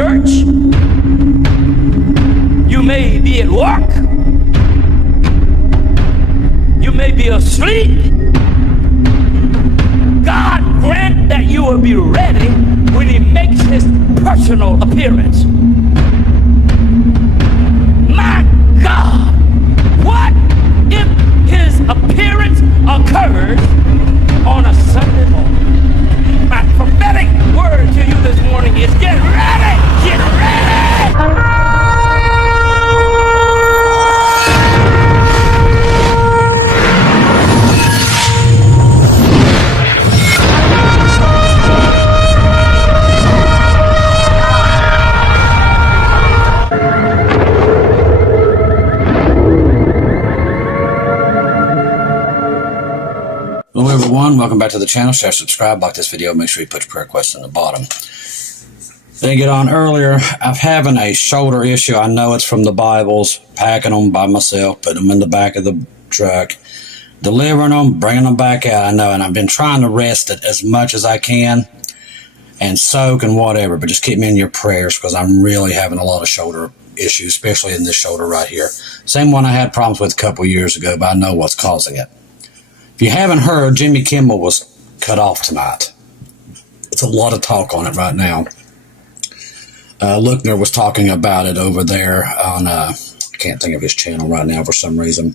church. You may be at work. You may be asleep. God grant that you will be ready when he makes his personal appearance. My God, what if his appearance occurs on a Sunday morning? My prophetic word to you this morning is get ready! Get ready! Hello everyone, welcome back to the channel. Share, subscribe, like this video, make sure you put your prayer request in the bottom. Didn't get on earlier. I'm having a shoulder issue. I know it's from the Bibles, packing them by myself, putting them in the back of the truck, delivering them, bringing them back out. I know, and I've been trying to rest it as much as I can and soak and whatever, but just keep me in your prayers because I'm really having a lot of shoulder issues, especially in this shoulder right here. Same one I had problems with a couple years ago, but I know what's causing it. If you haven't heard, Jimmy Kimmel was cut off tonight. It's a lot of talk on it right now. Lookner was talking about it over there on, I can't think of his channel right now for some reason.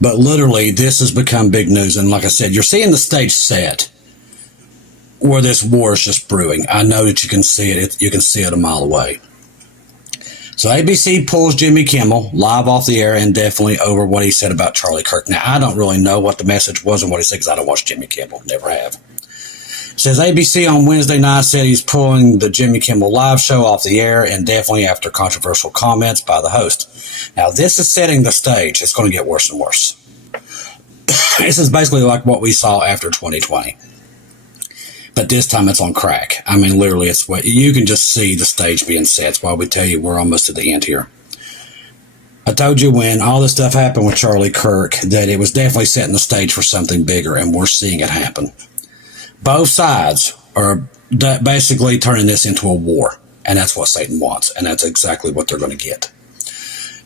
But literally, this has become big news. And like I said, you're seeing the stage set where this war is just brewing. I know that you can see it. You can see it a mile away. So ABC pulls Jimmy Kimmel live off the air indefinitely over what he said about Charlie Kirk. Now, I don't really know what the message was and what he said because I don't watch Jimmy Kimmel. Never have. It says ABC on Wednesday night said he's pulling the Jimmy Kimmel live show off the air indefinitely after controversial comments by the host. Now, this is setting the stage. It's going to get worse and worse. This is basically like what we saw after 2020. But this time it's on crack. I mean, literally, it's what you can just see the stage being set. That's why we tell you we're almost at the end here. I told you when all this stuff happened with Charlie Kirk that it was definitely setting the stage for something bigger, and we're seeing it happen. Both sides are basically turning this into a war, and that's what Satan wants, and that's exactly what they're going to get.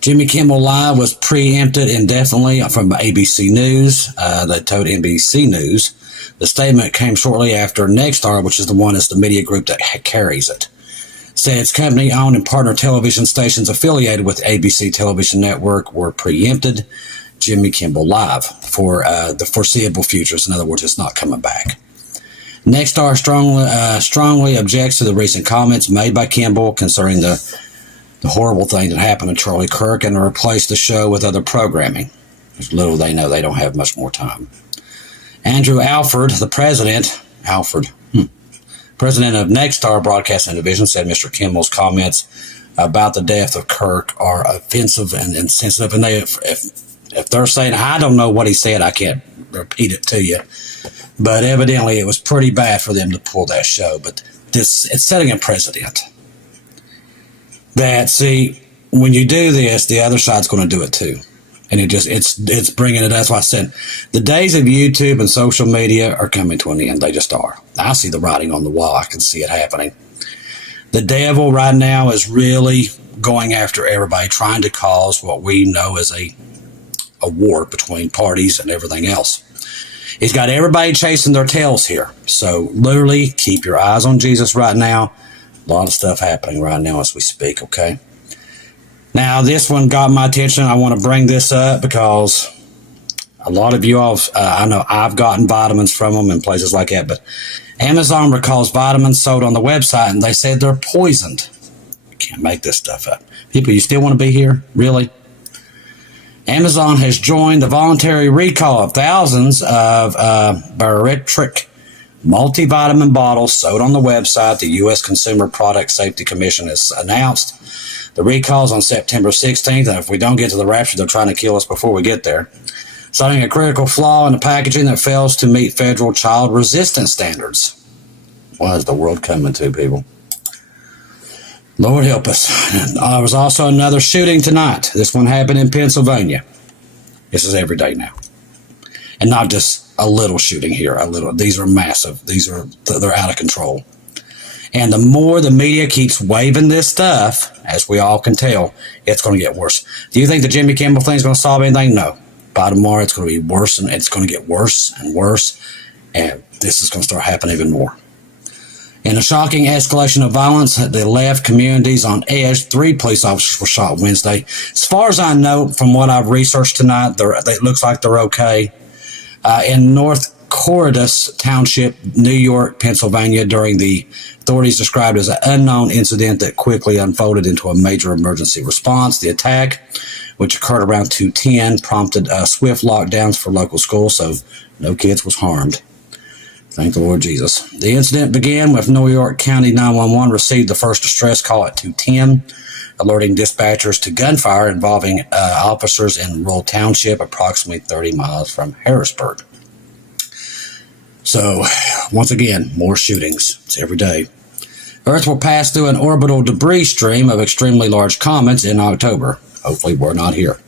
Jimmy Kimmel Live was preempted indefinitely from ABC News. They told NBC News. The statement came shortly after Nexstar, which is the media group that carries it, said its company-owned and partner television stations affiliated with ABC television network were preempted Jimmy Kimmel Live for the foreseeable future. In other words, it's not coming back. Nexstar strongly objects to the recent comments made by Kimmel concerning the horrible thing that happened to Charlie Kirk and to replace the show with other programming. As little they know, they don't have much more time. Andrew Alford, the president of Nexstar Broadcasting Division, said Mr. Kimmel's comments about the death of Kirk are offensive and insensitive. And if they're saying, I don't know what he said, I can't repeat it to you. But evidently it was pretty bad for them to pull that show. But it's setting a precedent. That, see, when you do this, the other side's going to do it too. And it's bringing it. That's why I said the days of YouTube and social media are coming to an end. They just are. I see the writing on the wall. I can see it happening. The devil right now is really going after everybody, trying to cause what we know as a war between parties and everything else. He's got everybody chasing their tails here. So literally keep your eyes on Jesus right now. A lot of stuff happening right now as we speak, okay? Now, this one got my attention. I want to bring this up because a lot of you all, I know I've gotten vitamins from them in places like that, but Amazon recalls vitamins sold on the website, and they said they're poisoned. You can't make this stuff up. People, you still want to be here? Really? Amazon has joined the voluntary recall of thousands of bariatric multivitamin bottles sold on the website. The U.S. Consumer Product Safety Commission has announced the recall's on September 16th, and if we don't get to the rapture, they're trying to kill us before we get there. Citing a critical flaw in the packaging that fails to meet federal child resistance standards. What is the world coming to, people? Lord help us. There was also another shooting tonight. This one happened in Pennsylvania. This is every day now. And not just a little shooting here, a little. These are massive. They're out of control. And the more the media keeps waving this stuff, as we all can tell, it's going to get worse. Do you think the Jimmy Kimmel thing is going to solve anything? No. By tomorrow, it's going to be worse, and it's going to get worse and worse, and this is going to start happening even more. In a shocking escalation of violence that left communities on edge, 3 police officers were shot Wednesday. As far as I know, from what I've researched tonight, it looks like they're okay. In North Cordis Township, New York, Pennsylvania, during the authorities described as an unknown incident that quickly unfolded into a major emergency response. The attack, which occurred around 2:10, prompted swift lockdowns for local schools, so no kids was harmed. Thank the Lord Jesus. The incident began with New York County 911 received the first distress call at 2:10, alerting dispatchers to gunfire involving officers in rural township approximately 30 miles from Harrisburg. So, once again, more shootings. It's every day. Earth will pass through an orbital debris stream of extremely large comets in October. Hopefully, we're not here.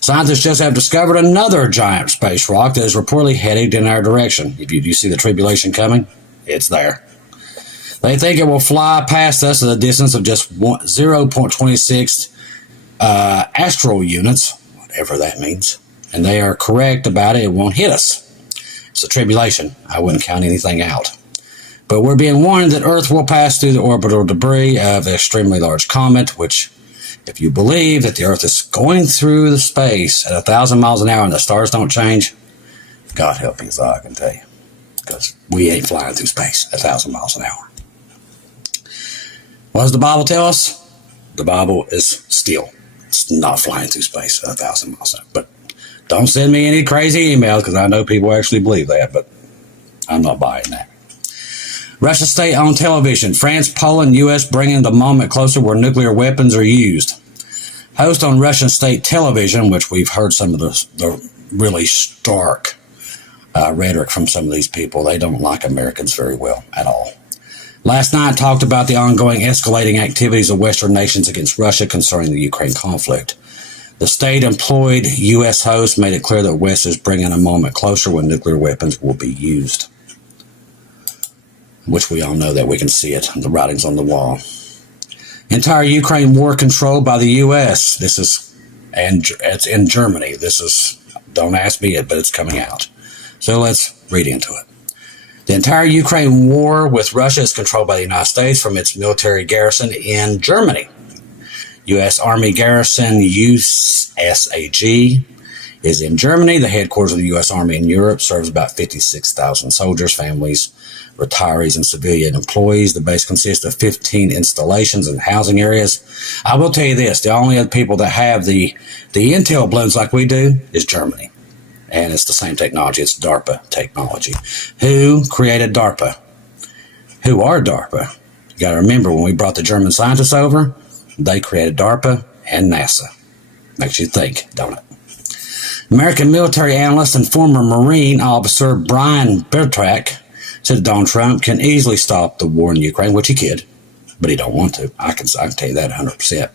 Scientists just have discovered another giant space rock that is reportedly headed in our direction. If you see the tribulation coming, it's there. They think it will fly past us at a distance of just 0.26 astral units, whatever that means. And they are correct about it. It won't hit us. It's a tribulation. I wouldn't count anything out. But we're being warned that Earth will pass through the orbital debris of an extremely large comet, which, if you believe that the Earth is going through the space at 1,000 miles an hour and the stars don't change, God help you, is all I can tell you. Because we ain't flying through space at 1,000 miles an hour. What does the Bible tell us? The Bible is still. It's not flying through space at 1,000 miles an hour. But don't send me any crazy emails, because I know people actually believe that, but I'm not buying that. Russia state-owned television. France, Poland, U.S. bringing the moment closer where nuclear weapons are used. Host on Russian state television, which we've heard some of the really stark rhetoric from some of these people. They don't like Americans very well at all. Last night talked about the ongoing escalating activities of Western nations against Russia concerning the Ukraine conflict. The state-employed U.S. host made it clear that West is bringing a moment closer when nuclear weapons will be used, which we all know that we can see it, the writings on the wall. Entire Ukraine war controlled by the U.S. And it's in Germany. Don't ask me it, but it's coming out. So let's read into it. The entire Ukraine war with Russia is controlled by the United States from its military garrison in Germany. U.S. Army Garrison USAG is in Germany. The headquarters of the U.S. Army in Europe serves about 56,000 soldiers, families, retirees, and civilian employees. The base consists of 15 installations and housing areas. I will tell you this, the only other people that have the intel balloons like we do is Germany. And it's the same technology. It's DARPA technology. Who created DARPA? Who are DARPA? You got to remember, when we brought the German scientists over, they created DARPA and NASA. Makes you think, don't it? American military analyst and former Marine officer Brian Bertrack said Donald Trump can easily stop the war in Ukraine, which he could, but he don't want to. I can tell you that 100%.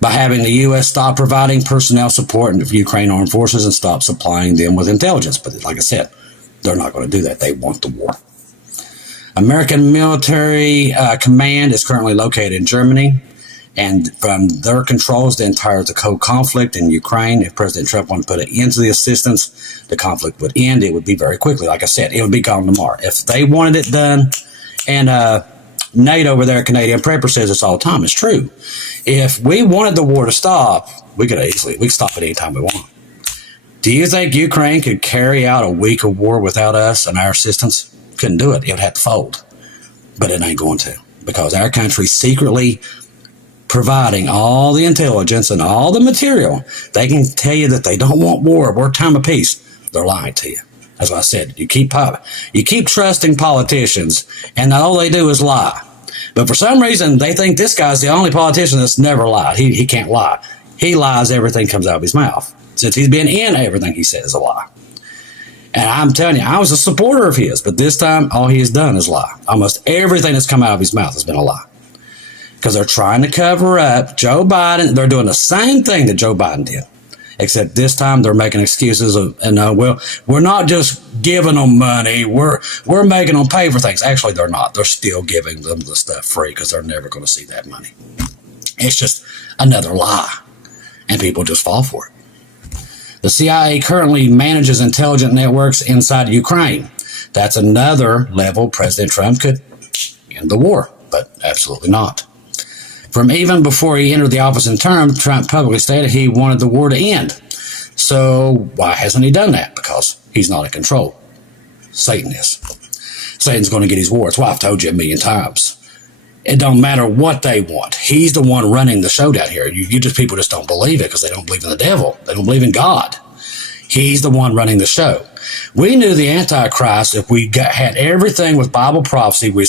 By having the U.S. stop providing personnel support in the Ukraine armed forces and stop supplying them with intelligence. But like I said, they're not going to do that. They want the war. American military command is currently located in Germany, and from their controls the entire conflict in Ukraine. If President Trump wanted to put an end to the assistance, the conflict would end. It would be very quickly. Like I said, it would be gone tomorrow. If they wanted it done, and Nate over there, Canadian Prepper, says this all the time. It's true. If we wanted the war to stop, we could stop it anytime we want. Do you think Ukraine could carry out a week of war without us and our assistance? Couldn't do it. It would have to fold. But it ain't going to, because our country's secretly providing all the intelligence and all the material. They can tell you that they don't want war, we're time of peace. They're lying to you. As I said, you keep trusting politicians, and all they do is lie. But for some reason, they think this guy's the only politician that's never lied. He can't lie. He lies, everything comes out of his mouth. Since he's been in, everything he said is a lie. And I'm telling you, I was a supporter of his, but this time, all he has done is lie. Almost everything that's come out of his mouth has been a lie. Because they're trying to cover up Joe Biden. They're doing the same thing that Joe Biden did. Except this time they're making excuses well, we're not just giving them money. We're making them pay for things. Actually, they're not. They're still giving them the stuff free because they're never going to see that money. It's just another lie, and people just fall for it. The CIA currently manages intelligence networks inside Ukraine. That's another level President Trump could end the war, but absolutely not. From even before he entered the office in term, Trump publicly stated he wanted the war to end. So why hasn't he done that? Because he's not in control. Satan is. Satan's going to get his war. It's why I've told you a million times. It don't matter what they want. He's the one running the show down here. People just don't believe it because they don't believe in the devil. They don't believe in God. He's the one running the show. We knew the Antichrist, if we had everything with Bible prophecy, we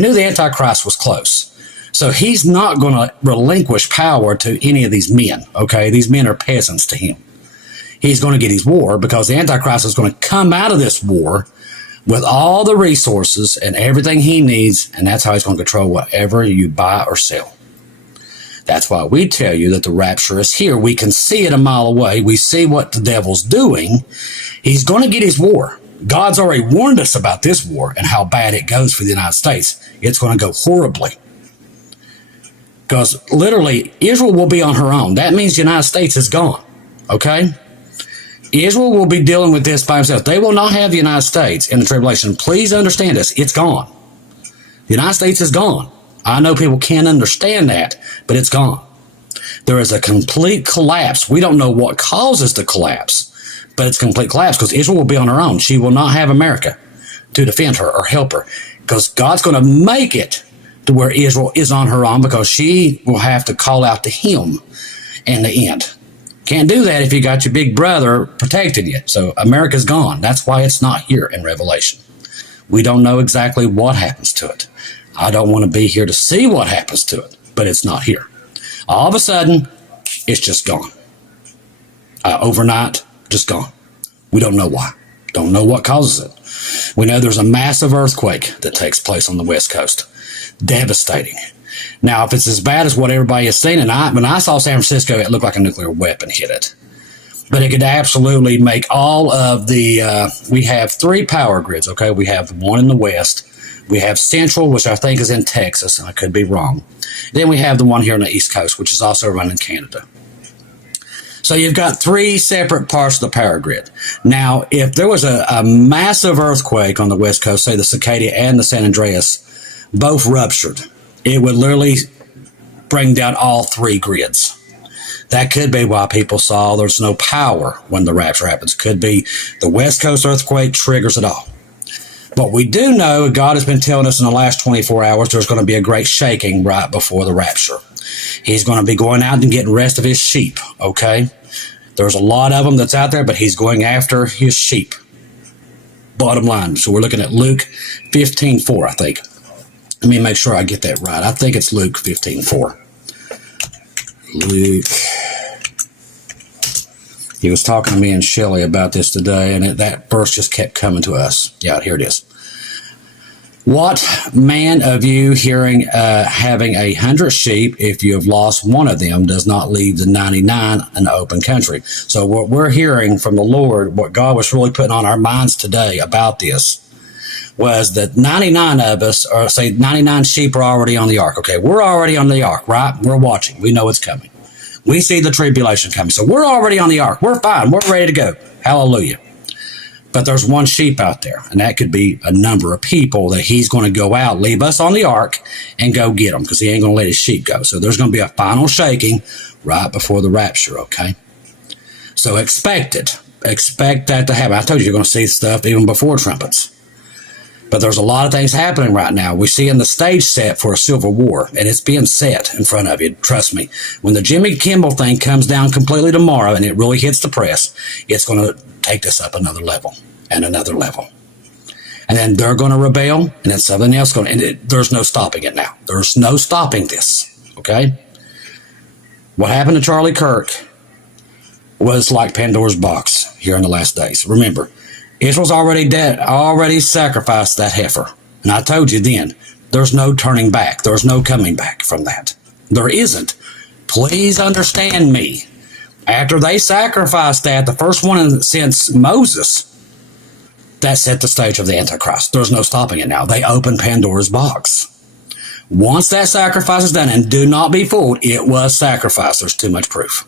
knew the Antichrist was close. So he's not going to relinquish power to any of these men, okay? These men are peasants to him. He's going to get his war because the Antichrist is going to come out of this war with all the resources and everything he needs, and that's how he's going to control whatever you buy or sell. That's why we tell you that the rapture is here. We can see it a mile away. We see what the devil's doing. He's going to get his war. God's already warned us about this war and how bad it goes for the United States. It's going to go horribly. Because literally, Israel will be on her own. That means the United States is gone. Okay? Israel will be dealing with this by himself. They will not have the United States in the tribulation. Please understand this. It's gone. The United States is gone. I know people can't understand that, but it's gone. There is a complete collapse. We don't know what causes the collapse, but it's a complete collapse because Israel will be on her own. She will not have America to defend her or help her because God's going to make it to where Israel is on her own because she will have to call out to him in the end. Can't do that if you got your big brother protecting you. So America's gone. That's why it's not here in Revelation. We don't know exactly what happens to it. I don't want to be here to see what happens to it, but it's not here. All of a sudden, it's just gone. Overnight, just gone. We don't know why. Don't know what causes it. We know there's a massive earthquake that takes place on the West Coast. Devastating. Now, if it's as bad as what everybody has seen, and when I saw San Francisco, it looked like a nuclear weapon hit it. But it could absolutely make all of the, we have 3 power grids, okay? We have one in the West. We have Central, which I think is in Texas, and I could be wrong. Then we have the one here on the East Coast, which is also run in Canada. So you've got 3 separate parts of the power grid. Now, if there was a massive earthquake on the West Coast, say the Cicadia and the San Andreas, both ruptured, it would literally bring down all 3 grids. That could be why people saw there's no power when the rapture happens. Could be the West Coast earthquake triggers it all. But we do know, God has been telling us in the last 24 hours, there's going to be a great shaking right before the rapture. He's going to be going out and getting the rest of his sheep, okay? There's a lot of them that's out there, but he's going after his sheep. Bottom line. So we're looking at Luke 15:4, I think. Let me make sure I get that right. I think it's Luke 15:4. Luke. He was talking to me and Shelley about this today, and that verse just kept coming to us. Yeah, here it is. What man of you having 100 sheep, if you have lost one of them, does not leave the 99 in the open country? So what we're hearing from the Lord, what God was really putting on our minds today about this, was that 99 of us, or say 99 sheep are already on the ark. Okay, we're already on the ark, right? We're watching. We know it's coming. We see the tribulation coming. So we're already on the ark. We're fine. We're ready to go. Hallelujah. But there's one sheep out there, and that could be a number of people that he's going to go out, leave us on the ark, and go get them because he ain't going to let his sheep go. So there's going to be a final shaking right before the rapture, okay? So expect it. Expect that to happen. I told you you're going to see stuff even before trumpets. But there's a lot of things happening right now. We're seeing the stage set for a civil war, and it's being set in front of you. Trust me. When the Jimmy Kimmel thing comes down completely tomorrow and it really hits the press, it's going to take this up another level and another level. And then they're going to rebel, and then something else going to, and there's no stopping it now. There's no stopping this, okay? What happened to Charlie Kirk was like Pandora's box here in the last days. Remember, Israel's already dead, already sacrificed that heifer. And I told you then, there's no turning back. There's no coming back from that. There isn't. Please understand me. After they sacrificed that, the first one since Moses, that set the stage of the Antichrist. There's no stopping it now. They opened Pandora's box. Once that sacrifice is done, and do not be fooled, it was sacrifice. There's too much proof.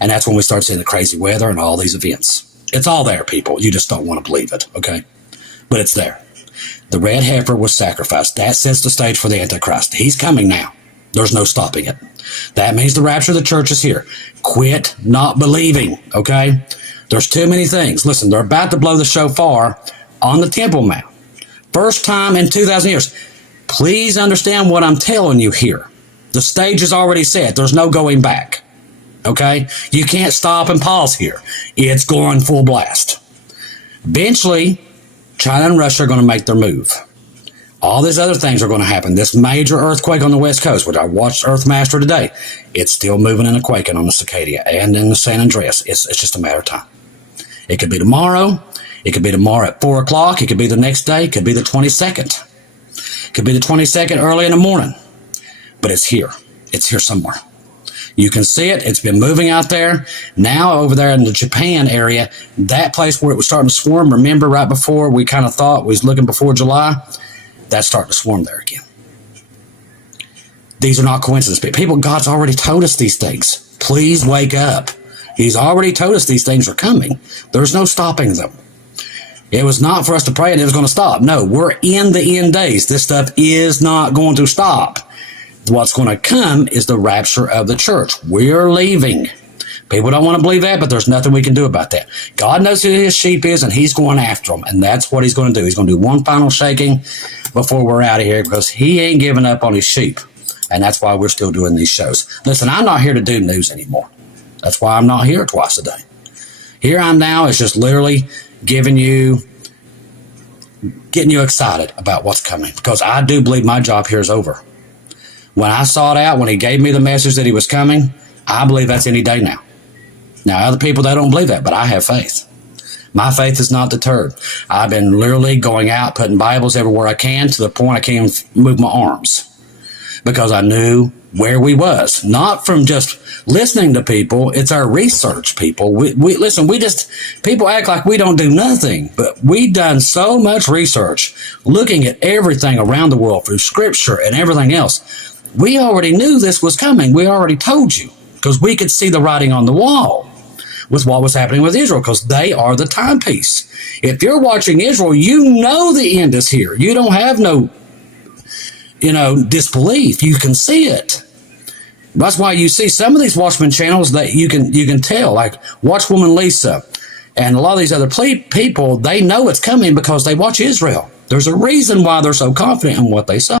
And that's when we start seeing the crazy weather and all these events. It's all there, people. You just don't want to believe it, okay? But it's there. The red heifer was sacrificed. That sets the stage for the Antichrist. He's coming now. There's no stopping it. That means the rapture of the church is here. Quit not believing, okay? There's too many things. Listen, they're about to blow the shofar on the Temple Mount. First time in 2,000 years. Please understand what I'm telling you here. The stage is already set. There's no going back, okay? You can't stop and pause here. It's going full blast. Eventually, China and Russia are going to make their move. All these other things are going to happen. This major earthquake on the West Coast, which I watched Earthmaster today, it's still moving and quaking on the Cicadia and in the San Andreas. It's just a matter of time. It could be tomorrow. It could be tomorrow at 4 o'clock. It could be the next day. It could be the 22nd. It could be the 22nd early in the morning. But it's here. It's here somewhere. You can see it. It's been moving out there. Now over there in the Japan area, that place where it was starting to swarm, remember right before we kind of thought we was looking before July? That's starting to swarm there again. These are not coincidences. People, God's already told us these things. Please wake up. He's already told us these things are coming. There's no stopping them. It was not for us to pray and it was going to stop. No, we're in the end days. This stuff is not going to stop. What's going to come is the rapture of the church. We're leaving. People don't want to believe that, but there's nothing we can do about that. God knows who his sheep is, and he's going after them, and that's what he's going to do. He's going to do one final shaking before we're out of here because he ain't giving up on his sheep, and that's why we're still doing these shows. Listen, I'm not here to do news anymore. That's why I'm not here twice a day. Here I'm now is just literally getting you excited about what's coming because I do believe my job here is over. When I saw it out, when he gave me the message that he was coming, I believe that's any day now. Now, other people, they don't believe that, but I have faith. My faith is not deterred. I've been literally going out, putting Bibles everywhere I can to the point I can't even move my arms because I knew where we was. Not from just listening to people. It's our research, people. We listen, people act like we don't do nothing, but we've done so much research looking at everything around the world through scripture and everything else. We already knew this was coming. We already told you because we could see the writing on the wall with what was happening with Israel because they are the timepiece. If you're watching Israel, you know the end is here. You don't have no, disbelief. You can see it. That's why you see some of these Watchman channels that you can tell, like Watchwoman Lisa and a lot of these other people, they know it's coming because they watch Israel. There's a reason why they're so confident in what they say.